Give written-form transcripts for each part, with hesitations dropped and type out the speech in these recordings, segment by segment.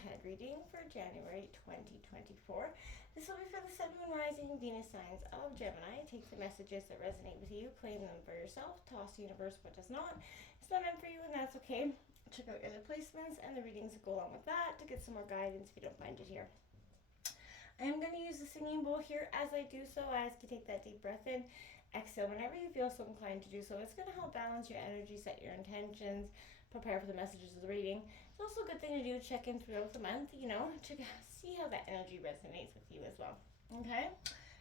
month-ahead reading for January 2024. This will be for the Sun, Moon, Rising, Venus signs of Gemini. Take the messages that resonate with you, claim them for yourself, toss the universe what does not. It's not meant for you, and that's okay. Check out your other placements and the readings that go along with that to get some more guidance if you don't find it here. I'm going to use the singing bowl here. As I do so, I ask you to take that deep breath in. Exhale whenever you feel so inclined to do so. It's going to help balance your energy, set your intentions, prepare for the messages of the reading. It's also a good thing to do, check in throughout the month, to see how that energy resonates with you as well. Okay?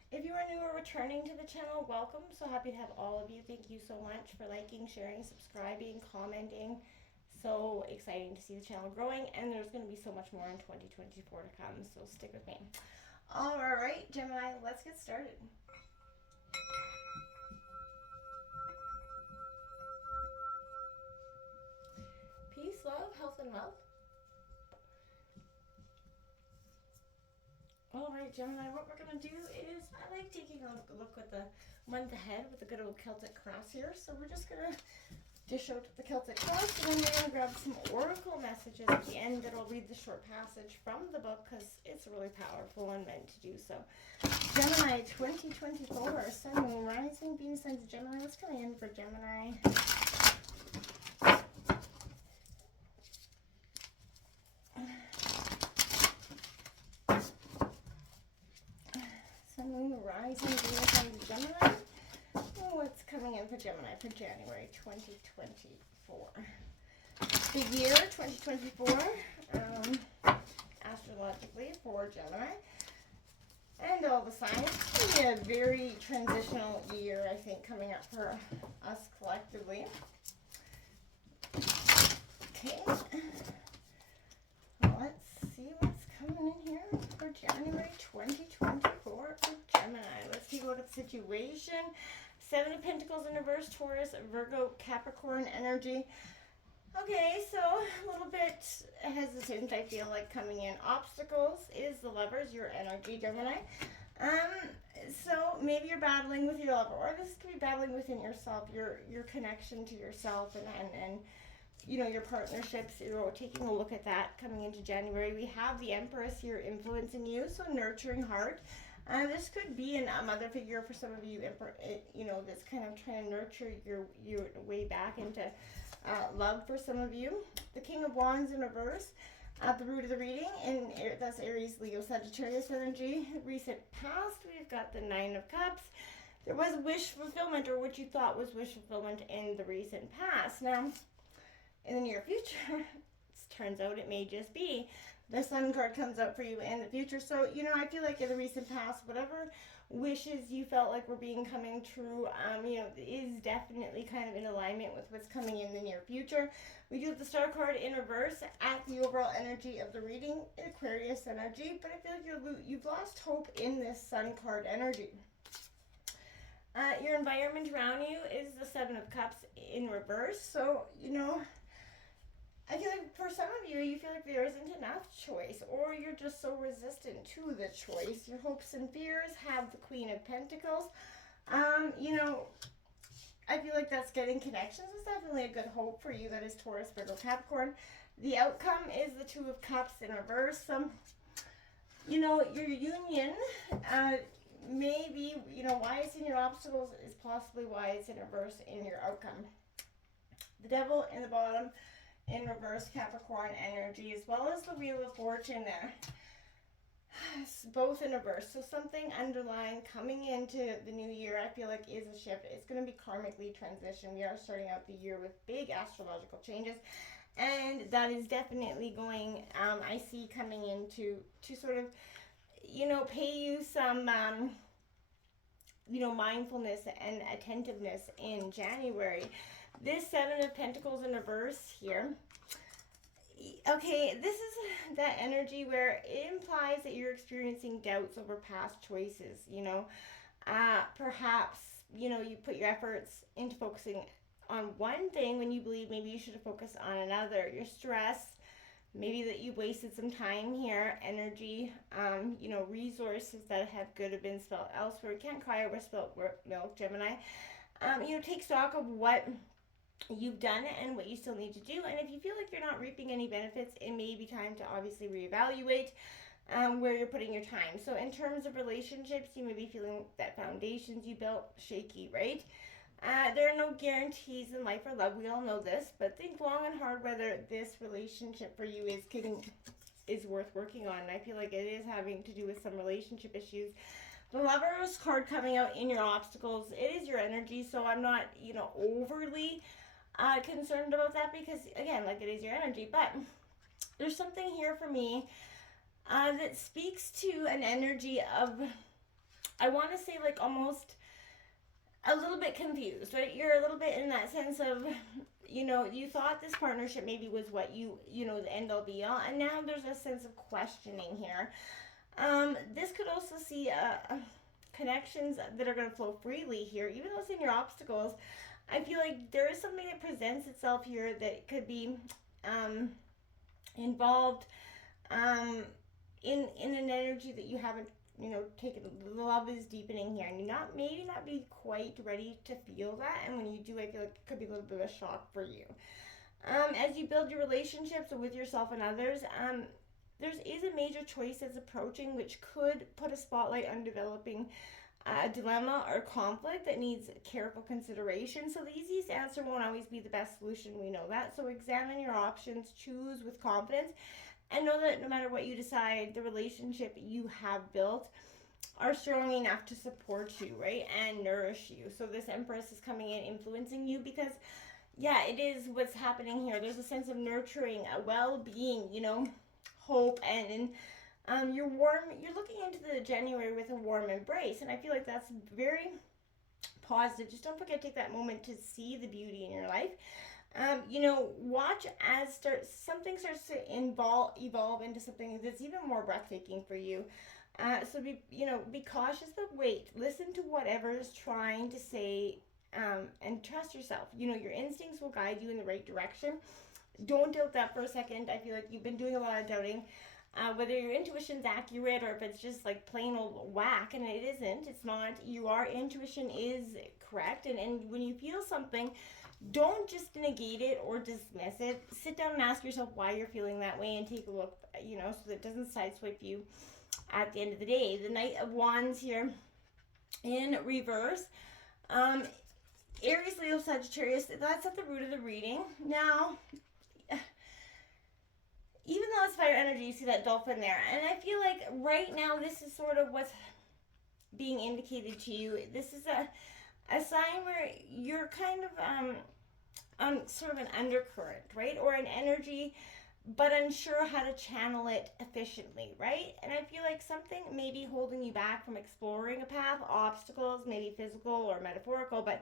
If you are new or returning to the channel, welcome. So happy to have all of you. Thank you so much for liking, sharing, subscribing, commenting. So exciting to see the channel growing, and there's going to be so much more in 2024 to come, so stick with me. All right, Gemini, let's get started. Peace, love, health, and wealth. All right, Gemini, what we're going to do is, I like taking a look at the month ahead with the good old Celtic cross here. So we're just going to dish out the Celtic cross, and then we're going to grab some oracle messages at the end that will read the short passage from the book because it's really powerful and meant to do so. Gemini 2024, Sun, Moon, Rising, Venus signs of Gemini. What's coming in for Gemini? Sun, Moon, Rising, Venus signs of Gemini. What's coming in for Gemini for January 2024? Big year 2024, astrologically for Gemini. And all the signs. It's going to be a very transitional year, I think, coming up for us collectively. Okay. Let's see what's coming in here for January 2024 for Gemini. Let's take a look at the situation. Seven of Pentacles in reverse, Taurus, Virgo, Capricorn energy. Okay, so a little bit hesitant, I feel like, coming in. Obstacles is the Lovers, your energy, Gemini. So maybe you're battling with your lover, or this could be battling within yourself, your connection to yourself and your partnerships. Taking a look at that coming into January. We have the Empress here influencing you, so nurturing heart. This could be a mother figure for some of you, that's kind of trying to nurture your way back into love for some of you. The King of Wands in reverse at the root of the reading, and that's Aries, Leo, Sagittarius energy. Recent past, we've got the Nine of Cups. There was wish fulfillment, or what you thought was wish fulfillment in the recent past. Now, in the near future, it turns out it may just be the Sun card comes up for you in the future. So, I feel like in the recent past, whatever wishes you felt like were coming true, is definitely kind of in alignment with what's coming in the near future. We do have the Star card in reverse at the overall energy of the reading, Aquarius energy, but I feel like you've lost hope in this Sun card energy. Your environment around you is the Seven of Cups in reverse. So, I feel like for some of you, you feel like there isn't enough choice, or you're just so resistant to the choice. Your hopes and fears have the Queen of Pentacles. I feel like that's getting connections. It's definitely a good hope for you. That is Taurus, Virgo, Capricorn. The outcome is the Two of Cups in reverse. Your union, maybe, why it's in your obstacles is possibly why it's in reverse in your outcome. The Devil in the bottom in reverse, Capricorn energy, as well as the Wheel of Fortune there. Both in reverse. So something underlying coming into the new year, I feel like, is a shift. It's going to be karmically transition. We are starting out the year with big astrological changes. And that is definitely going, I see coming in to sort of, pay you some, mindfulness and attentiveness in January. This Seven of Pentacles in reverse here. Okay, this is that energy where it implies that you're experiencing doubts over past choices, Perhaps, you put your efforts into focusing on one thing when you believe maybe you should have focused on another. You're stressed, maybe that you wasted some time here, energy, resources that have good have been spent elsewhere. You can't cry over spilt milk, Gemini. Take stock of what you've done and what you still need to do. And if you feel like you're not reaping any benefits, it may be time to obviously reevaluate where you're putting your time. So in terms of relationships, you may be feeling that foundations you built shaky, right? There are no guarantees in life or love. We all know this, but think long and hard whether this relationship for you is worth working on. And I feel like it is having to do with some relationship issues. The Lover's card coming out in your obstacles, it is your energy, so I'm not, overly concerned about that because, again, like, it is your energy. But there's something here for me that speaks to an energy of, I want to say, like, almost a little bit confused, right? You're a little bit in that sense of, you thought this partnership maybe was what the end all be all, and now there's a sense of questioning here. This could also see connections that are going to flow freely here, even though it's in your obstacles. I feel like there is something that presents itself here that could be involved in an energy that you haven't taken. The love is deepening here, and you maybe not be quite ready to feel that. And when you do, I feel like it could be a little bit of a shock for you. As you build your relationships with yourself and others, there is a major choice that's approaching, which could put a spotlight on developing a dilemma or conflict that needs careful consideration. So the easiest answer won't always be the best solution. We know that. So examine your options, choose with confidence, and know that no matter what you decide, the relationship you have built are strong enough to support you, right, and nourish you. So this Empress is coming in, influencing you, because, yeah, it is what's happening here. There's a sense of nurturing, a well-being, hope, and you're looking into the January with a warm embrace, and I feel like that's very positive. Just don't forget to take that moment to see the beauty in your life. Watch as something starts to evolve into something that's even more breathtaking for you. So be cautious, but wait, listen to whatever is trying to say, and trust yourself. Your instincts will guide you in the right direction. Don't doubt that for a second. I feel like you've been doing a lot of doubting, whether your intuition's accurate or if it's just like plain old whack, and it isn't. It's not. Your intuition is correct, and when you feel something, don't just negate it or dismiss it. Sit down and ask yourself why you're feeling that way and take a look, so that it doesn't sideswipe you at the end of the day. The Knight of Wands here in reverse. Aries, Leo, Sagittarius, that's at the root of the reading. Now, even though it's fire energy, you see that dolphin there. And I feel like right now this is sort of what's being indicated to you. This is a sign where you're kind of on sort of an undercurrent, right? Or an energy, but unsure how to channel it efficiently, right? And I feel like something may be holding you back from exploring a path, obstacles, maybe physical or metaphorical, but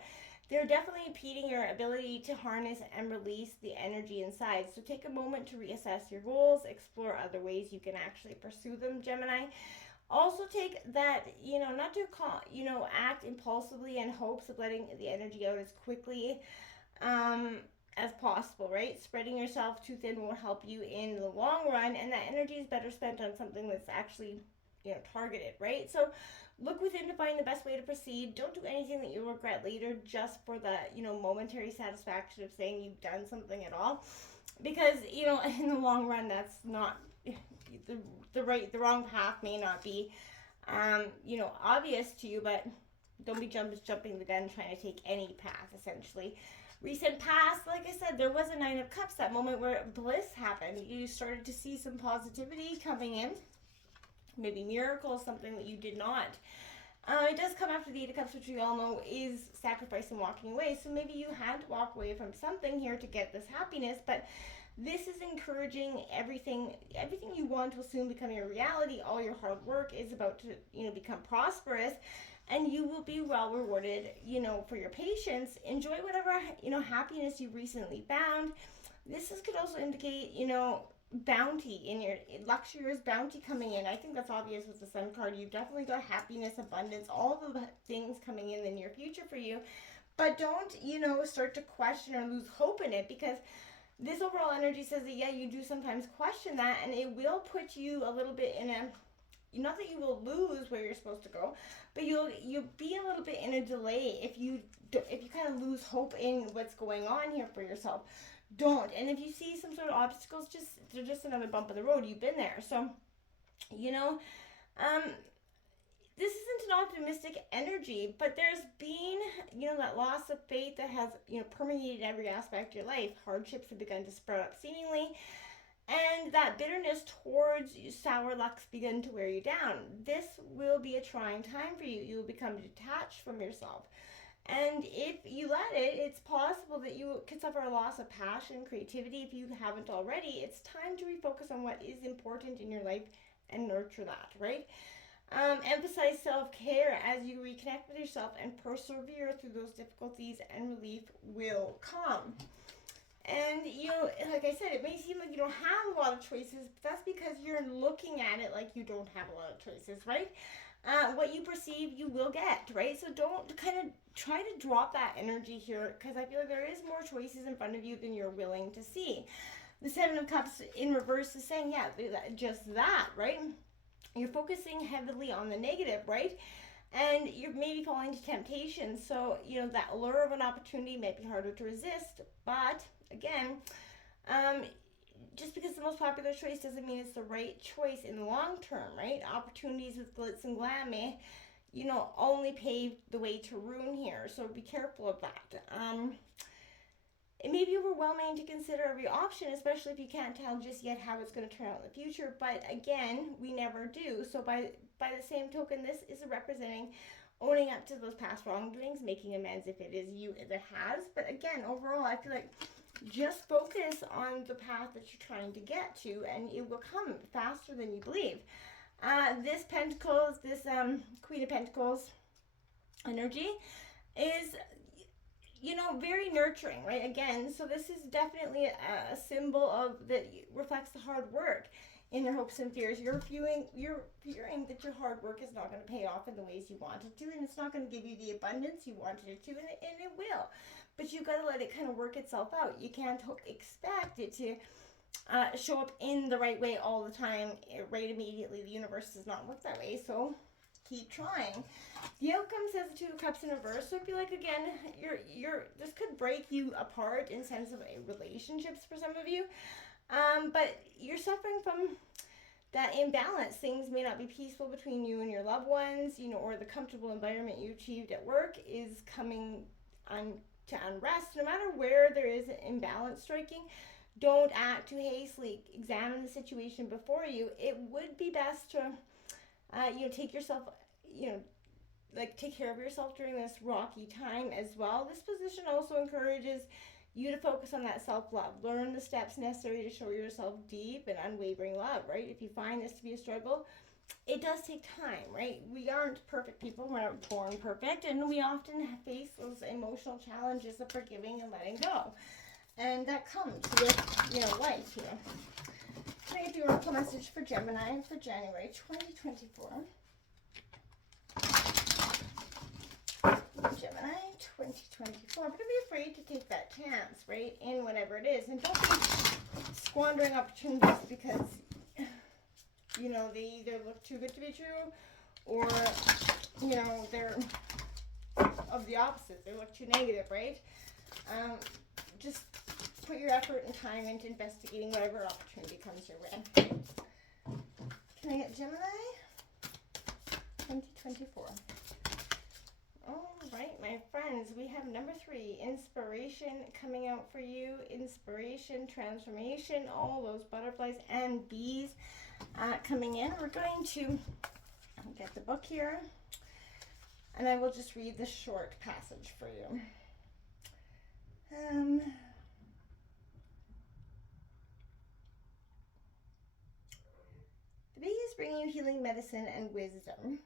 they're definitely impeding your ability to harness and release the energy inside. So take a moment to reassess your goals, explore other ways you can actually pursue them, Gemini. Also take that, not to act impulsively in hopes of letting the energy out as quickly as possible, right? Spreading yourself too thin won't help you in the long run, and that energy is better spent on something that's actually, targeted, right? So look within to find the best way to proceed. Don't do anything that you'll regret later just for the, momentary satisfaction of saying you've done something at all. Because, in the long run, that's not the wrong path. May not be, obvious to you, but don't be jumping the gun trying to take any path, essentially. Recent past, like I said, there was a Nine of Cups, that moment where bliss happened. You started to see some positivity coming in. Maybe miracles, something that you did not. It does come after the Eight of Cups, which we all know is sacrifice and walking away. So maybe you had to walk away from something here to get this happiness, but this is encouraging everything you want will soon become your reality. All your hard work is about to, become prosperous, and you will be well rewarded, for your patience. Enjoy whatever, happiness you recently found. This could also indicate, bounty in your luxurious bounty coming in. I think that's obvious with the Sun card. You've definitely got happiness, abundance, all the things coming in the near future for you. But don't, start to question or lose hope in it, because this overall energy says that, yeah, you do sometimes question that, and it will put you a little bit in a not that you will lose where you're supposed to go, but you'll be a little bit in a delay if you kind of lose hope in what's going on here for yourself. Don't. And if you see some sort of obstacles, they're just another bump in the road. You've been there. So, you know, um, this isn't an optimistic energy, but there's been, that loss of faith that has, permeated every aspect of your life. Hardships have begun to sprout up seemingly, and that bitterness towards sour luck's begun to wear you down. This will be a trying time for you. You will become detached from yourself. And if you let it, it's possible that you could suffer a loss of passion, creativity. If you haven't already, it's time to refocus on what is important in your life and nurture that, right? Emphasize self-care as you reconnect with yourself and persevere through those difficulties, and relief will come. And, like I said, it may seem like you don't have a lot of choices, but that's because you're looking at it like you don't have a lot of choices, right? What you perceive, you will get, right? So don't kind of try to drop that energy here, because I feel like there is more choices in front of you than you're willing to see. The Seven of Cups in reverse is saying, yeah, just that, right? You're focusing heavily on the negative, right? And you're maybe falling to temptation. So, that allure of an opportunity might be harder to resist. But, again, just because it's the most popular choice doesn't mean it's the right choice in the long term, right? Opportunities with glitz and glam may, only pave the way to ruin here. So be careful of that. It may be overwhelming to consider every option, especially if you can't tell just yet how it's going to turn out in the future. But again, we never do. So by the same token, this is representing owning up to those past wrongdoings, making amends if it is you that has. But again, overall, I feel like just focus on the path that you're trying to get to, and it will come faster than you believe. This Pentacles, this Queen of Pentacles energy is, very nurturing, right? Again, so this is definitely a symbol of that reflects the hard work in your hopes and fears. You're fearing that your hard work is not going to pay off in the ways you want it to, and it's not going to give you the abundance you wanted it to, and it will. But you've got to let it kind of work itself out. You can't expect it to show up in the right way all the time, right immediately. The universe does not work that way, so keep trying. The outcome says the Two of Cups in reverse. So I feel like, again, this could break you apart in sense of relationships for some of you. But you're suffering from that imbalance. Things may not be peaceful between you and your loved ones, or the comfortable environment you achieved at work is coming to unrest. No matter where there is an imbalance striking, don't act too hastily. Examine the situation before you. It would be best to, take yourself, take care of yourself during this rocky time as well. This position also encourages you to focus on that self-love. Learn the steps necessary to show yourself deep and unwavering love, right? If you find this to be a struggle, it does take time, right? We aren't perfect people. We're not born perfect. And we often face those emotional challenges of forgiving and letting go. And that comes with, life here. Can I do a oracle message for Gemini for January 2024? Gemini 2024. But don't be afraid to take that chance, right? In whatever it is. And don't be squandering opportunities because, they either look too good to be true or, they're of the opposite. They look too negative, right? Just put your effort and time into investigating whatever opportunity comes your way. Can I get Gemini 2024? All right, my friends, we have number 3, inspiration coming out for you. Inspiration, transformation, all those butterflies and bees coming in. We're going to get the book here, and I will just read the short passage for you. The bee is bringing you healing medicine and wisdom.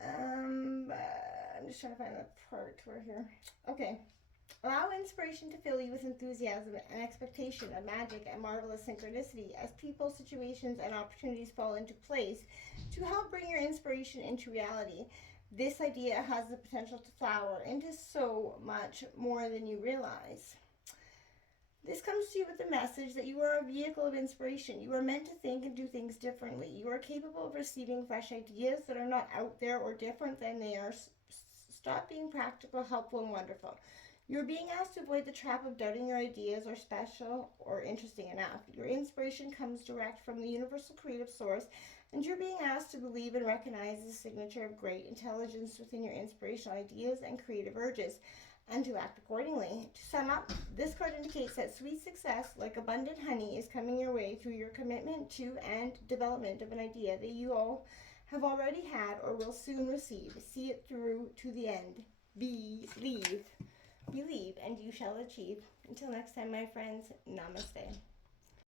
I'm just trying to find the part where here. Okay. Allow inspiration to fill you with enthusiasm and expectation of magic and marvelous synchronicity as people, situations, and opportunities fall into place to help bring your inspiration into reality. This idea has the potential to flower into so much more than you realize. This comes to you with the message that you are a vehicle of inspiration. You are meant to think and do things differently. You are capable of receiving fresh ideas that are not out there or different than they are. Stop being practical, helpful, and wonderful. You're being asked to avoid the trap of doubting your ideas are special or interesting enough. Your inspiration comes direct from the universal creative source, and you're being asked to believe and recognize the signature of great intelligence within your inspirational ideas and creative urges, and to act accordingly. To sum up, this card indicates that sweet success, like abundant honey, is coming your way through your commitment to and development of an idea that you all have already had or will soon receive. See it through to the end. Believe, and you shall achieve. Until next time, my friends, namaste.